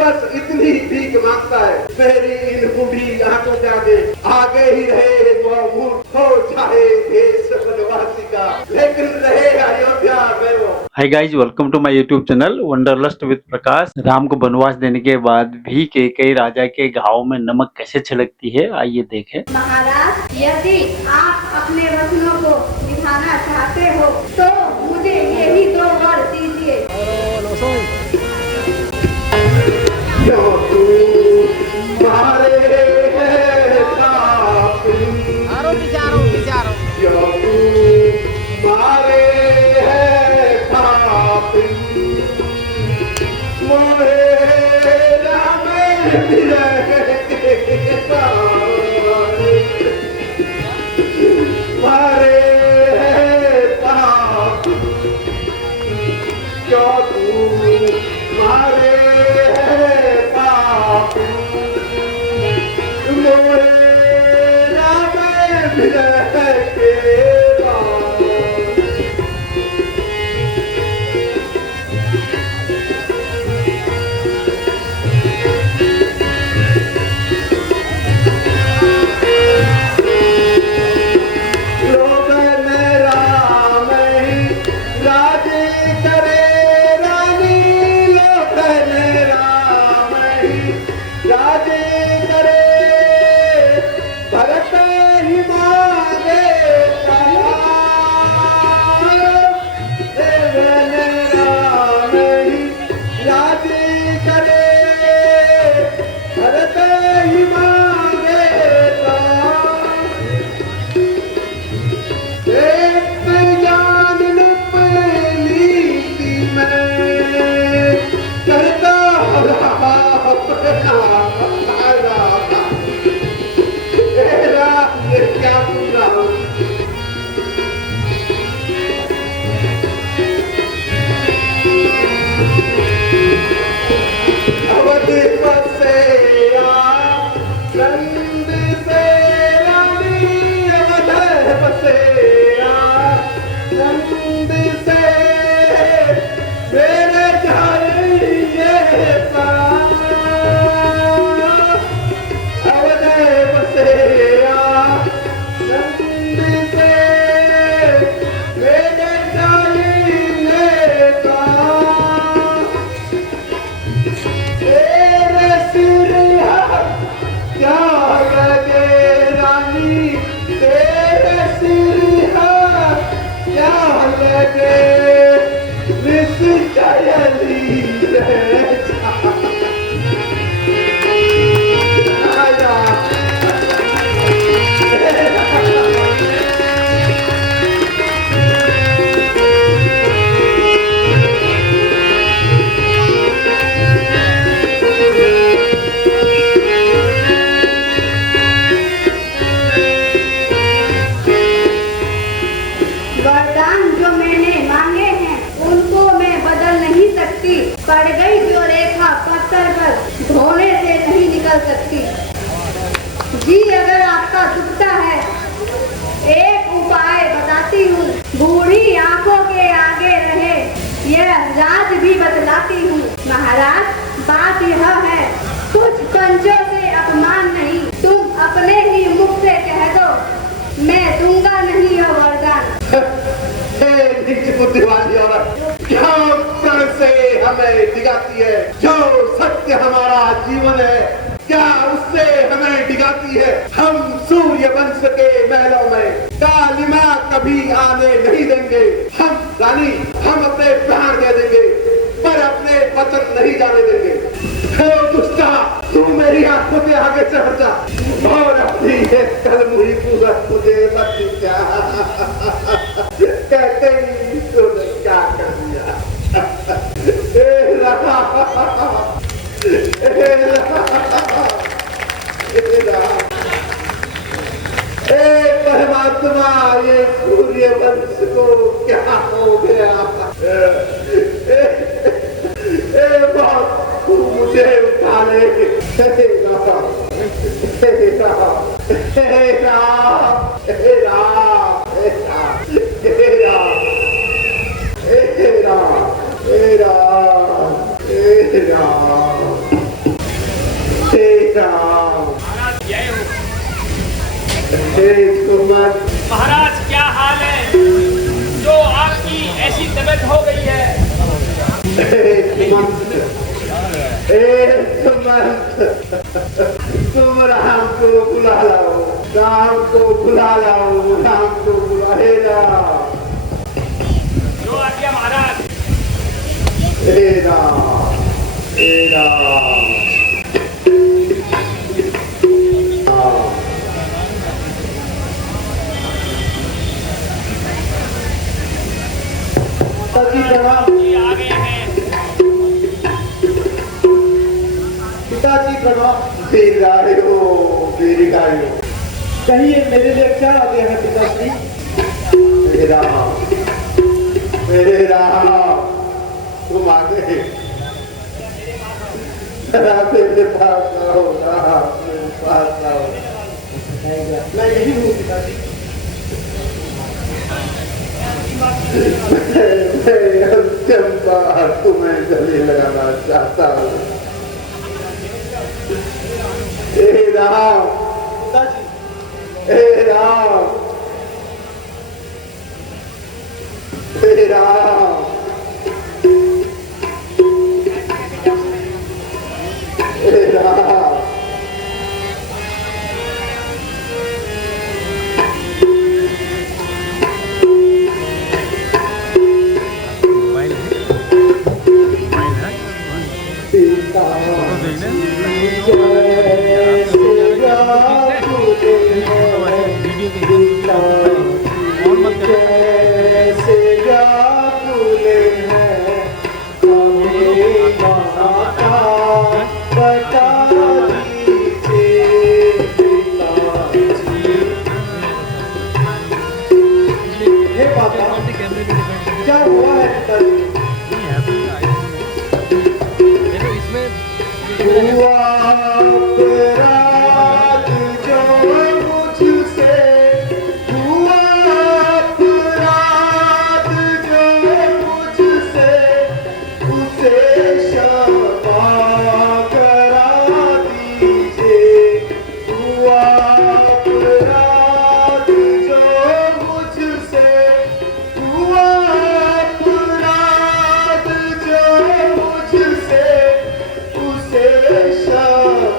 बस इतनी भीख मांगता है, मेरी इन बूढ़ी आंखों के आगे ही रहे वो मूर्ख हो जाए देश वनवासी का, लेकिन रहे अयोध्या में वो। Hi guys, welcome to my YouTube channel wanderlust with Prakash. Ram को वनवास देने के बाद भी कैकेयी राजा के घाव में नमक कैसे छिड़कती है, आइए देखें। महाराज, यदि आप अपने वचनों को निभाना चाहते हो तो मुझे यही दो वर दीजिए। पड़ गई जो रेखा पत्थर पर धोने से नहीं निकल सकती। जी अगर आपका दुखता है, एक उपाय बताती हूँ, बूढ़ी आंखों के आगे रहे यह राज भी बतलाती हूँ। महाराज, बात यह है, कुछ पंचों से अपमान नहीं, तुम अपने ही मुख से कह दो, मैं दूंगा नहीं यह वरदान। बुद्धि वाली औरत क्या उत्तर से हमें डिगाती है, जो सत्य हमारा जीवन है क्या उससे हमें डिगाती है। हम सूर्य वंश के महलों में कालिमा कभी आने नहीं देंगे। हम रानी, हम अपने प्राण दे देंगे पर अपने वचन नहीं जाने देंगे। हे दुष्टा, तू मेरी आंखों के आगे से हट जा और अपनी कल मुझे पूरा मुझे मत क्या कहते ही तूने क्या कर दिया। परमात्मा, ये सूर्य वंश को क्या हो गया। बहुत मुझे उठा ले। राम महाराज जय हो। हे सुमन महाराज क्या हाल है जो आपकी ऐसी तबीयत हो गई है? तुम राम को बुला लाओ, राम को बुला लाओ, राम को बुला लाओ। जो आ गया महाराज। हे राम, हे राम। पिताजी प्रणाम। जी आ गए हैं। पिताजी प्रणाम। दीर्घायु दीर्घायु। कहिए मेरे लिए क्या आ गया है पिताजी? मेरे राम तुम आ गए। मेरे पास आओ राम, मेरे पास आओ। मैं यही हूँ पिताजी। मैं अंतिम बार तुम्हें गले लगाना चाहता हूँ। हे राम, हे राम, हे राम, हे राम। क्या हुआ है पिताजी? हुआ अपराध जो मुझसे, हुआ अपराध जो मुझसे, उसे क्षमा करा दीजिए। हुआ अपराध जो मुझसे, हुआ अपराध जो मुझसे, उसे क्षमा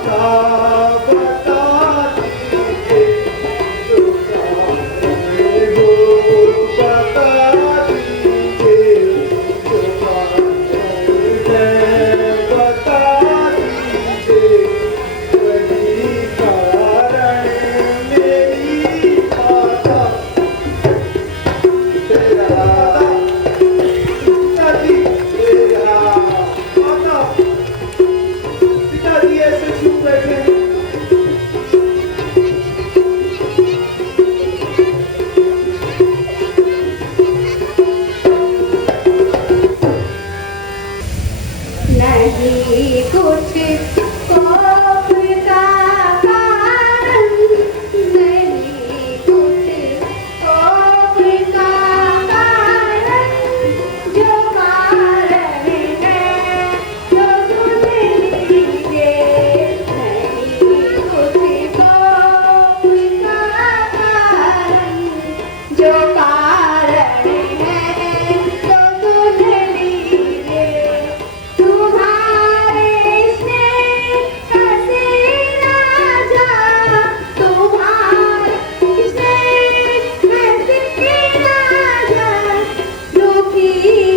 भाषा बता दीजिए, जो चाहे वो बता दीजिए, जो चाहे बता दीजिए, वही कारण मेरी माता तेरा पिताजी, तेरा माता पिताजी ऐसे क्यों बैठे हैं? नहीं कुछ कोप का कारण, नहीं कुछ कोप का कारण, जो कारण है जो सुन लीजिए, नहीं कुछ कोप का कारण, जो कारण है जो सुन लीजिए, तुम्हारे स्नेह का से राजा, तुम्हारे स्नेह का से राजा, दुखी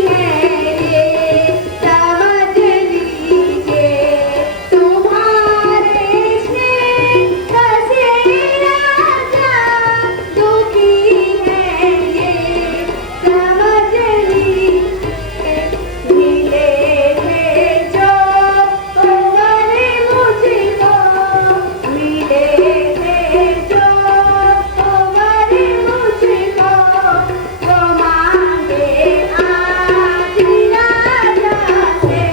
है ये समझ लीजिए, तुम्हारे स्नेह का से राजा, दुखी है ये समझ लीजिए, मिले थे जो वर मुझको, मिले थे जो वर मुझको, वो मांगे आज राजा से।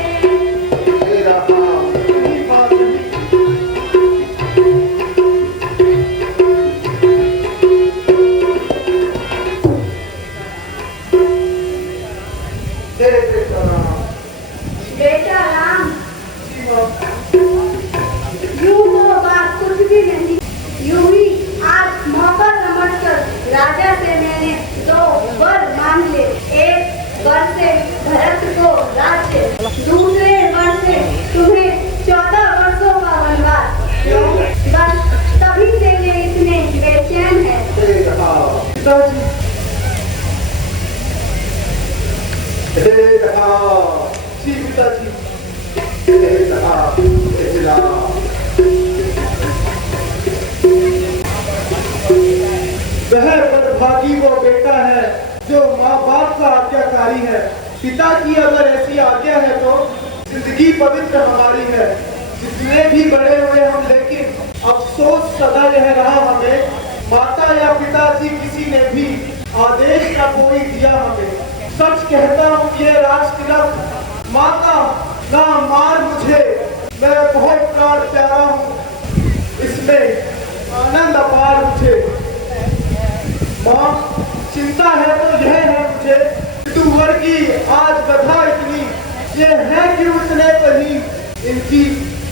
तेरा मेरी बात नहीं, तेरे बेटा राम, बेटा राम, जीवा यूं तो बात कुछ भी नहीं, यूं ही आज मौका समझकर राजा से मैंने 2 वर मांग ले। एक वर से भरत को राज्य, दूसरे वर से तुम्हें 14 वर्षों का वनवास। बस तभी से मैं इतने बेचैन है। तेरा पिताजी, तेरा जी पिताजी, तेरा तेरा वह बदभागी वो बेटा है जो माँ बाप का आज्ञाकारी है। पिता की अगर ऐसी आज्ञा है तो जिंदगी पवित्र हमारी है। जितने भी बड़े हुए हम, लेकिन अफसोस सदा यह रहा हमें, माता या पिताजी किसी ने भी आदेश न कोई दिया हमें। सच कहता हूँ ये राज तिलक, माता ना मार मुझे, मैं बहुत प्राण प्यारा हूँ, इसमें आनंद अपार मुझे। माँ चिंता है तो यह है मुझे, तुवर की आज कथा इतनी, ये है कि उसने कहीं इनकी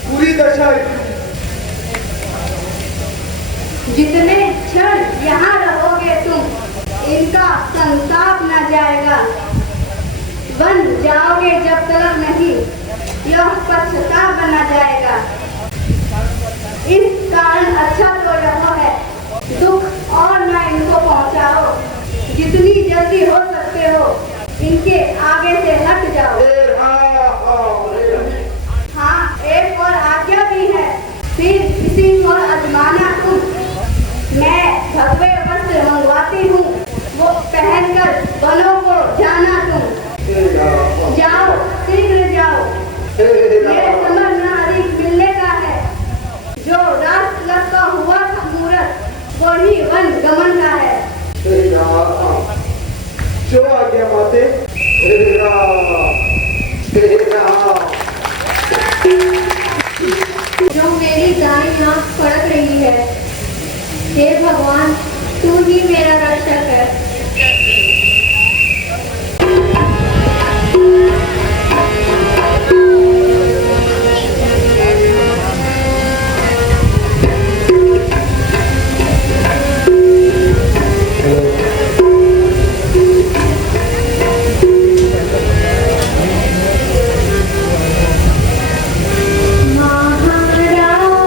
पूरी दशा इतनी। जितने क्षण यहाँ रहोगे तुम, इनका संताप न जाएगा। बन जाओगे जब तक नहीं, यह पश्चाताप बना जाएगा। इस कारण अच्छा तो यह है, दुख और न इनको पहुँचाओ। जितनी जल्दी हो सकते हो इनके आगे से हट जाओ। हाँ, एक और आज्ञा भी है, फिर इसी को आजमाना तुम। मैं भगवे वस्त्र मंगवाती हूँ, वो पहनकर वनों को जाना तुम। जाओ, शीघ्र जाओ, ये समझना अधिक मिलने का है। जो राष्ट्र का हुआ था मूरत, वही वन गमन का है। जो आज्ञा माते, जो मेरी दाई आँख फड़क रही है, हे भगवान तू ही मेरा रक्षक है। महाराज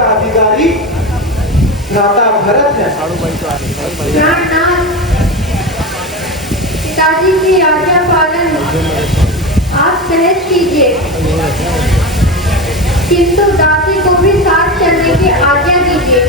का अधिकारी भ्राता भरत है। पिताजी की आज्ञा पालन आप सहज कीजिए, किंतु दासी को भी साथ चलने की आज्ञा दीजिए।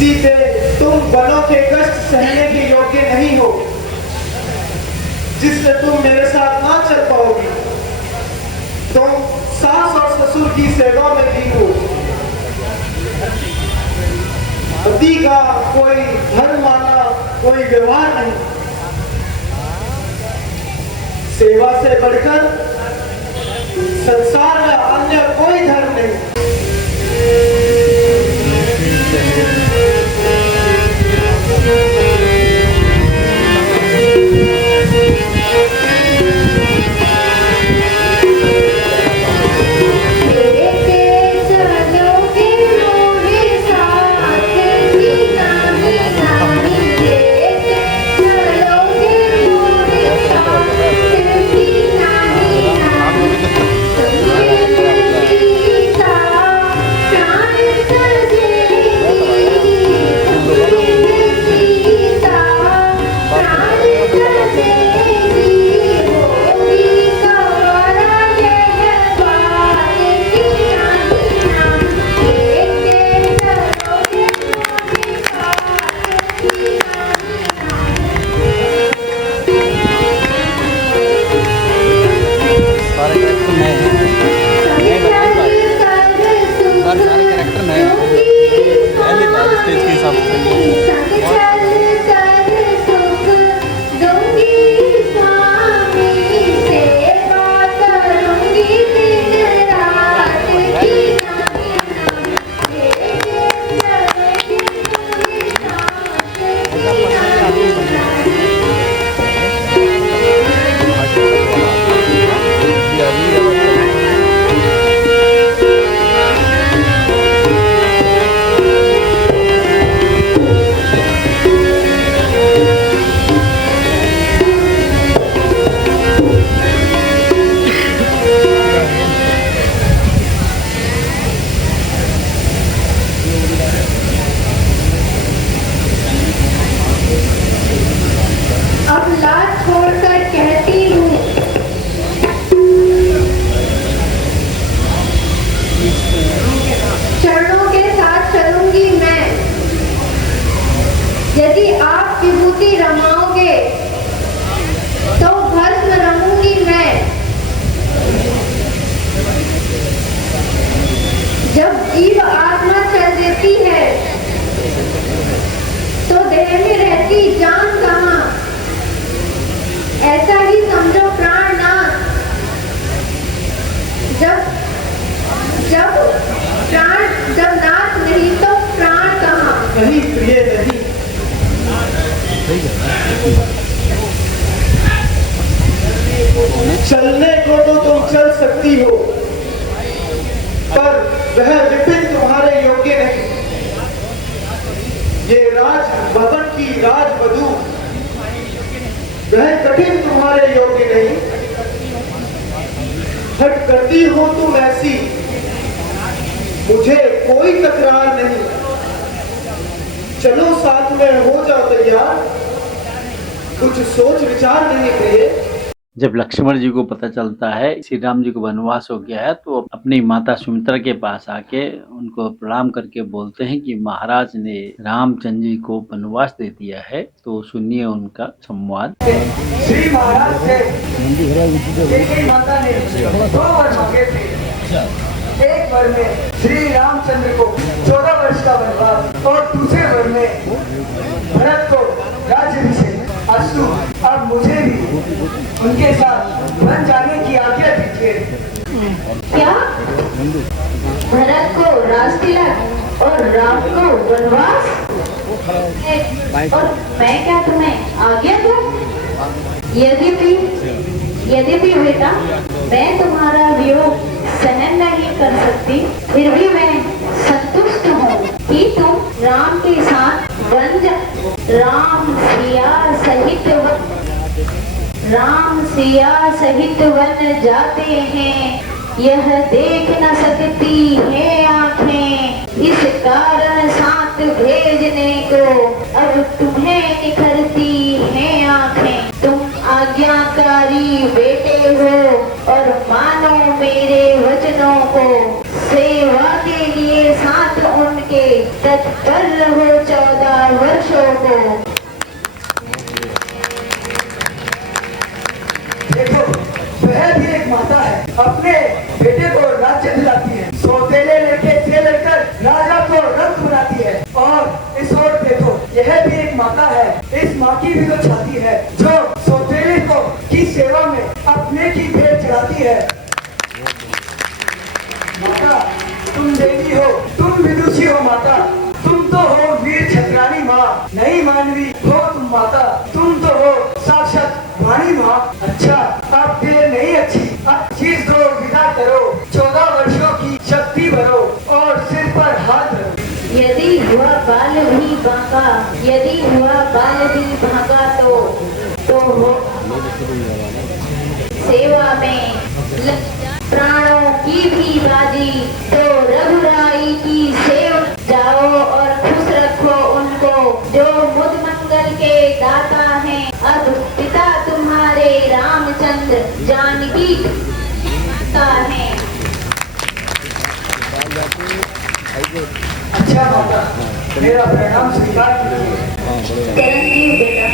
सीते, तुम वनों के कष्ट सहने के योग्य नहीं हो, जिससे तुम मेरे साथ ना चल पाओगी। तुम सास और ससुर की सेवा में भी हो। पति का कोई धर्म माना कोई व्यवहार नहीं, सेवा से बढ़कर संसार में अन्य कोई धर्म नहीं। जीव आत्मा चल देती है तो देह में रहती जान कहाँ। ऐसा ही समझो प्राणनाथ। जब नाथ नहीं तो प्राण कहाँ। नहीं प्रिय नहीं, चलने को तो तुम चल सकती हो, पर वह विपिन तुम्हारे योग्य नहीं। ये राज भवन की राजवधू, वह कठिन तुम्हारे योग्य नहीं। हट करती हो तुम ऐसी, मुझे कोई तकरार नहीं। चलो साथ में हो जाओ तैयार, कुछ सोच विचार नहीं प्रिय। जब लक्ष्मण जी को पता चलता है श्री राम जी को वनवास हो गया है तो अपनी माता सुमित्रा के पास आके उनको प्रणाम करके बोलते हैं कि महाराज ने रामचंद्र जी को वनवास दे दिया है। तो सुनिए उनका संवाद। श्री महाराज से देवी माता ने 2 वर मांगे थे। एक वर में श्री रामचंद्र को 14 वर्ष का वनवास और दूसरे वर में भरत को राज्याभिषेक। अस्तु, अब मुझे भी उनके साथ वन जाने की आज्ञा दीजिए। क्या भरत को राजतिलक और राम को वनवास, और मैं क्या तुम्हें आज्ञा दूं? यद्यपि बेटा मैं तुम्हारा वियोग सहन नहीं कर सकती, फिर भी मैं संतुष्ट हूँ कि तुम राम के साथ राम सिया सहित वन जाते हैं। यह देख न सकती है आँखें, इस कारण साथ भेजने को अब तुम्हें निखरती हैं आँखें। तुम आज्ञाकारी बेटे हो और मानो मेरे वचनों को। सेवा के लिए साथ उनके तत्पर रहो 14 वर्षों को। देखो, वह भी एक माता है, अपने बेटे को राज्य दिलाती है, सौतेले लेके से लेकर राजा को रंग बनाती है। और इस ओर देखो, यह भी एक माता है, इस माँ की भी तो छाती है जो सौतेले को की सेवा में अपने की भेंट चढ़ाती है। माता, तुम देवी हो, तुम विदुषी हो माता, तुम तो हो वीर छत्रानी माँ, नहीं मानवी हो तुम माता, तुम तो हो साक्षात वाणी माँ। अच्छा, अब देर नहीं अच्छी, अब चीज को विदा करो, 14 वर्षों की शक्ति भरो और सिर पर हाथ धरो। यदि हुआ बाल भी भागा तो हो सेवा में प्राणों की भी बाजी। तो रघुराई की सेव जाओ और खुश रखो उनको जो मुद मंगल के दाता हैं। अब पिता तुम्हारे रामचंद्र जानकी माता हैं। अच्छा माता, मेरा प्रणाम स्वीकार कीजिए। चिरंजीव बेटा।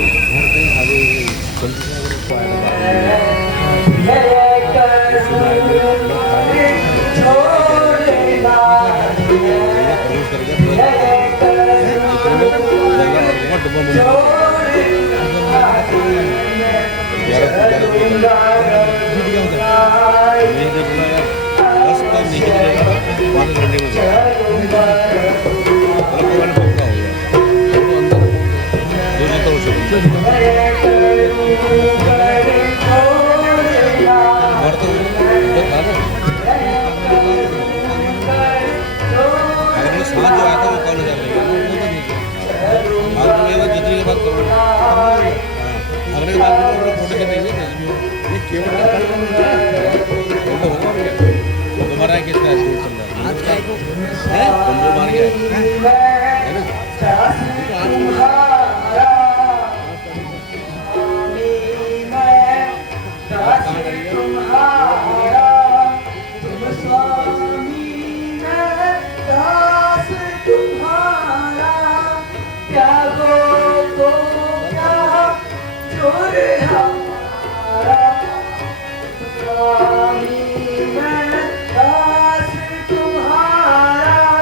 दास तुम्हारा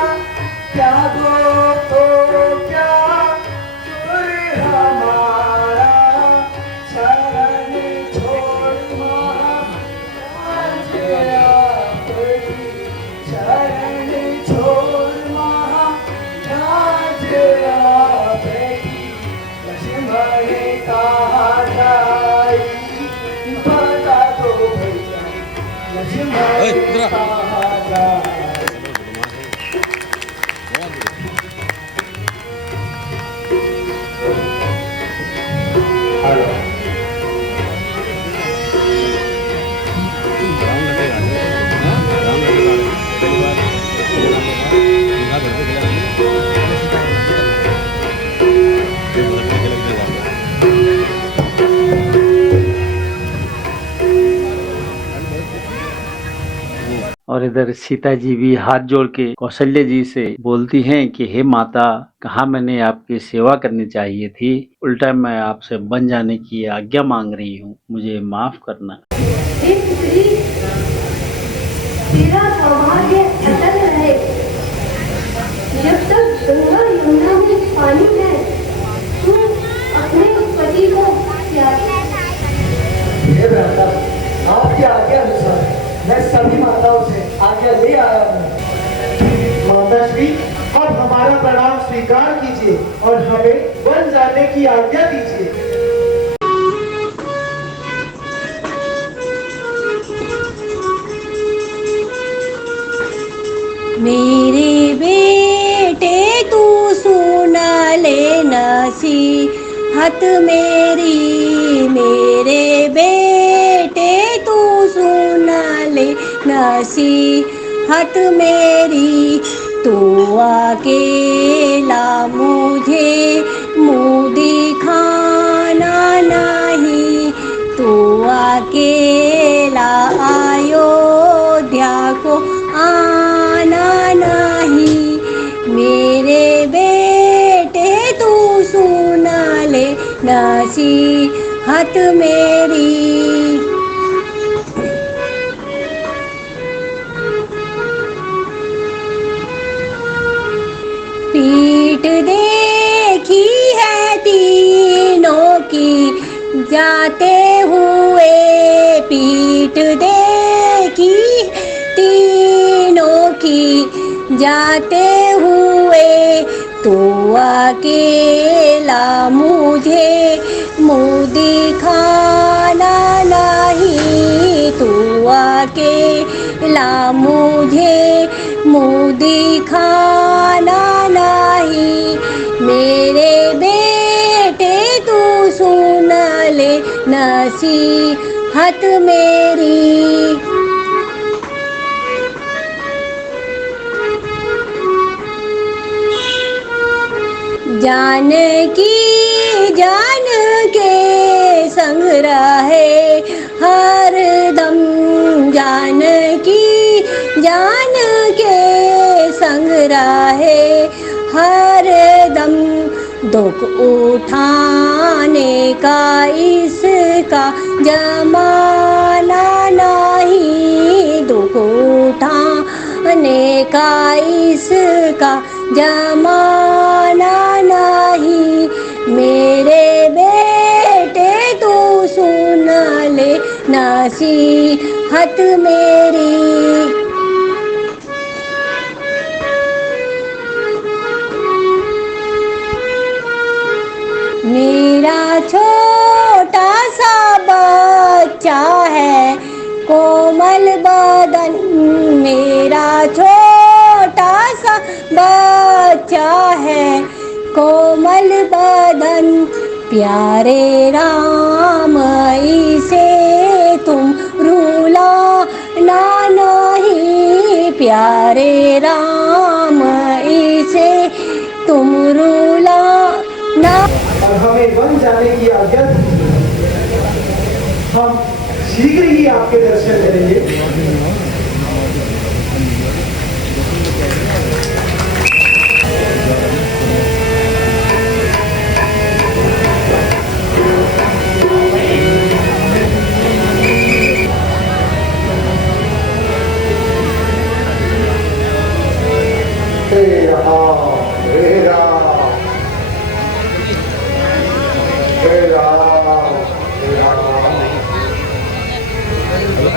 और इधर सीता जी भी हाथ जोड़ के कौशल्य जी से बोलती हैं कि हे माता, कहाँ मैंने आपकी सेवा करनी चाहिए थी, उल्टा मैं आपसे बन जाने की आज्ञा मांग रही हूँ, मुझे माफ करना। हे पुत्री, तेरा सौभाग्य अटल रहे। जब तक गंगा यमुना में पानी है, तू अपने पति को हे भ्राता, आपके आज्ञा अनुसार मैं सभी माताओं से आज्ञा ले आया हूँ। माता श्री, अब हमारा प्रणाम स्वीकार कीजिए और हमें वन जाने की आज्ञा दीजिए। मेरे बेटे तू सुना ले नसीहत मेरी, मेरे बेटे तू सुना ले नसीहत मेरी, तू अकेला मुझे मुँह दिखाना नहीं, तू अकेला अयोध्या को आना नहीं, मेरे बेटे तू सुना ले नसीहत मेरी। पीठ देखी है तीनों की जाते हुए, पीठ देखी तीनों की जाते हुए, तू अकेला मुझे मुँह दिखाना नहीं, तू अकेला मुझे मुँह दिखाना नहीं, मेरे बेटे तू सुन ले नसीहत मेरी। जानकी जान के संग रहे हर दम, जानकी जान के संग रहे हर दम, दुख उठाने का इसका जमाना नहीं, दुख उठाने का इसका जमाना नहीं, मेरे बेटे तू सुन ले नसीहत मेरी। मेरा छोटा सा बच्चा है कोमल बदन, मेरा छोटा सा बच्चा है कोमल बदन, प्यारे राम इसे तुम रुलाना नहीं, प्यारे राम इसे तुम रुलाना। और हमें वन जाने की आज्ञा दीजिए। हम शीघ्र ही आपके दर्शन करेंगे।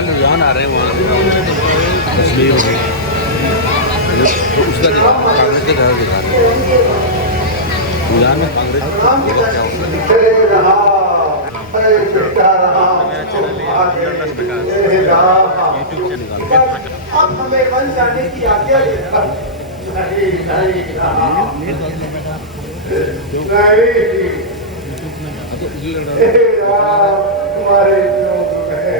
रुझान आ रहे हैं वहाँ इसलिए तो उसका दिखा कांग्रेस के घर दिखा रहे हैं रुझान में कांग्रेस क्या होगा। बेटा राम अब हमें वन जाने की आज्ञा देता। नहीं नहीं राम तुम्हारे जो है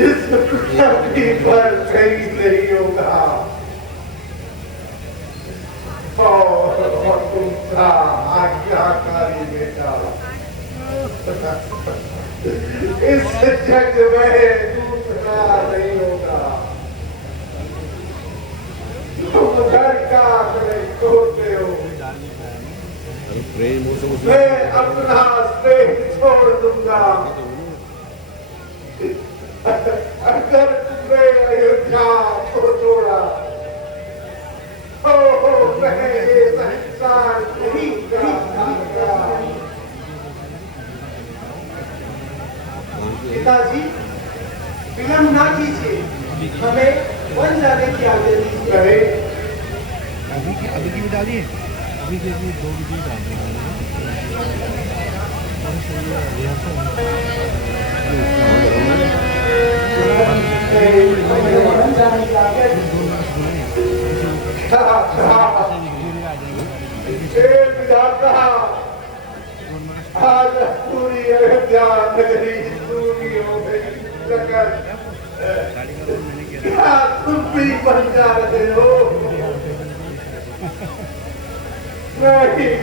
इस धरती पर कहीं नहीं होगा और तुमका आज्ञाकारी बेटा इस जग में दूसरा नहीं होगा। तुम घर का छोड़ते हो, मैं अपना स्नेह छोड़ दूंगा। अगर तुमने अयोध्या को छोड़ा मैं ये संसार नहीं करूंगा। पिताजी विलम्ब ना कीजिए, हमें वन जाने की आज्ञा दीजिए। अभी की डालिए, अभी के भी 2 वीडियो वन जाने की आज्ञा दीजिए। आज पूरी अयोध्या नगरी सूनी हो गई। क्या तुम भी बन जा रहे हो? नहीं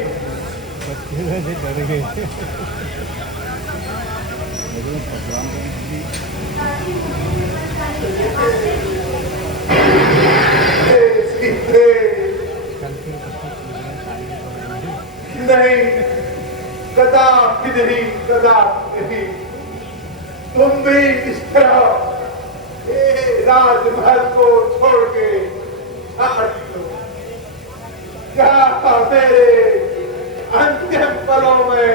नहीं, कदापि नहीं, कदापि नहीं। तुम भी इस तरह राजमहल को छोड़ के छाड़ दो। क्या मेरे अंतिम पलों में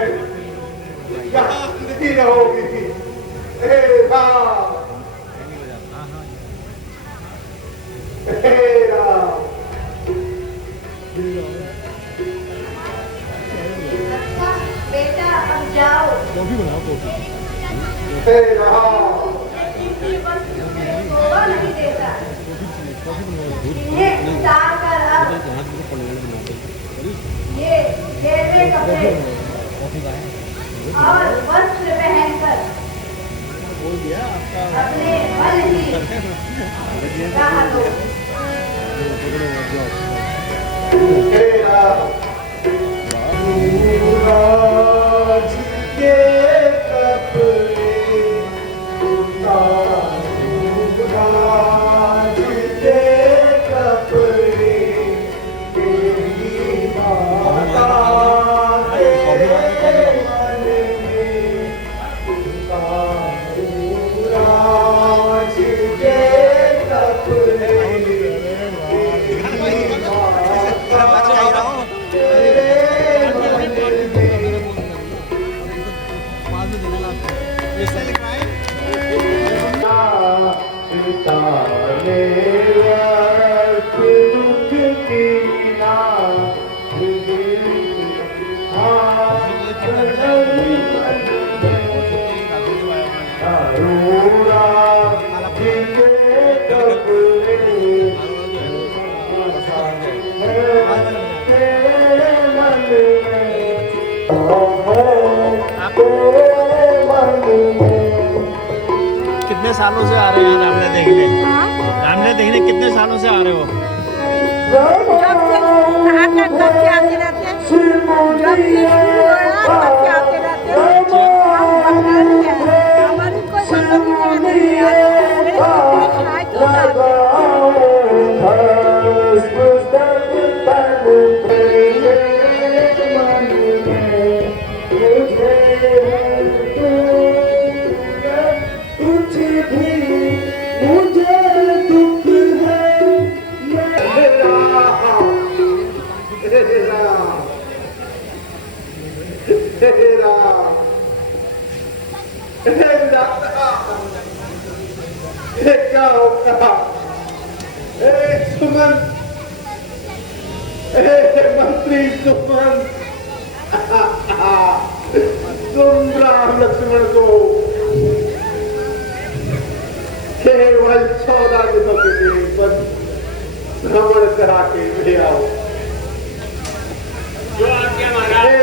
यहाँ नहीं रहोगी? हे राम, हे राम। बेटा अब जाओ। हे राम, शोभा नहीं देता। इन्हें उतार कर अब ये जैसे कपड़े और वस्त्र पहनकर अपने मन ही राह दो। हे राम, राज के कपड़े उतारो, राज के कपड़े तेरी माता के मन में उतारो, राज के कपड़े तेरी माता कितने सालों से आ रहे हैं रामले देखने? रामले देखने कितने सालों से आ रहे हो? जब से कहा कर तब से आते रहते हैं, जब से तब से आते रहते हैं। हम बंगाल के हैं, हमारी कोई मतलब नहीं है। शिकायत होता है। क्या होगा? सुमन, मंत्री सुमन, भ्रमण करा के ले आओ। जो आज्ञा महाराज।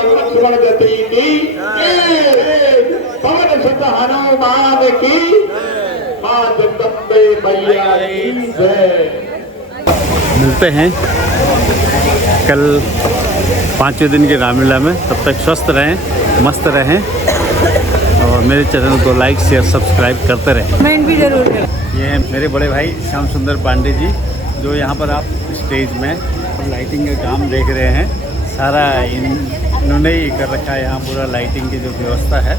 लक्ष्मण गति की पवन सुत हनुमान की मां जगदम्बे मैया की जय। मिलते हैं कल 5वें दिन के रामलीला में। तब तक स्वस्थ रहें, मस्त रहें और मेरे चैनल को लाइक शेयर सब्सक्राइब करते रहें। कमेंट भी जरूर करें। ये हैं मेरे बड़े भाई श्याम सुंदर पांडे जी, जो यहाँ पर आप स्टेज में लाइटिंग का काम देख रहे हैं। सारा इन्होंने ही कर रखा है, यहाँ पूरा लाइटिंग की जो व्यवस्था है